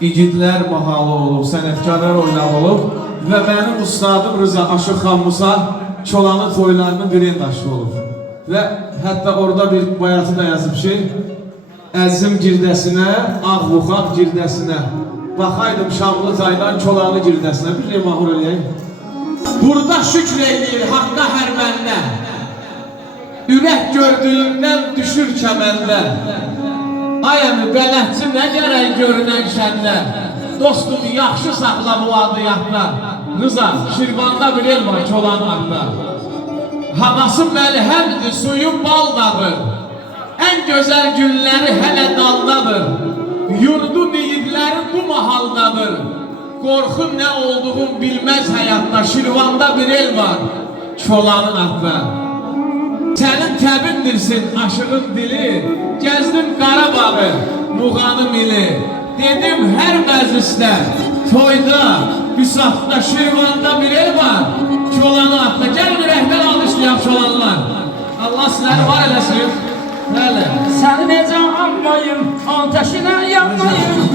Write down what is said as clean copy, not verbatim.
igidlər mahalı olub, sənətkarlar oynam olub və mənim ustadım Rıza Aşıq xan Musa Çolanın toylarının birindaşı olub. Və hətta orada bir bayatı da yazıb ki, əzim girdəsinə, ağ buxaq girdəsinə, baxaydım Şamlı Caydan Çolanı girdəsinə, bir mahur eləyək. Burada şükr edir haqqa hər məndə, ürək gördüyündən düşür kəməndə. Ay əmi, bələdçi nə gərək görünən şəndə, dostum yaxşı saxla bu adı yadda. Rıza, Şirvanda bir el var Çolan adda. Havası məlhəmdir, suyu baldadır, ən gözəl günləri hələ daldadır. Yurdu deyirləri bu mahaldadır, qorxu nə olduğunu bilməz həyatda. Şirvanda bir el var Çolanın adda. Sənin təbindirsin aşığın dili, gəzdim Qarabağı, Muğanım ili. Dedim hər məclisdə, toyda, büsatda, Şirvanda bir el var Çolanı adda. Gəl bir rəhbər alışlayaq Çolanlar. Allah sizləri var eləsin. Bəli. Səni necə anmayım, ateşinə yanmayım.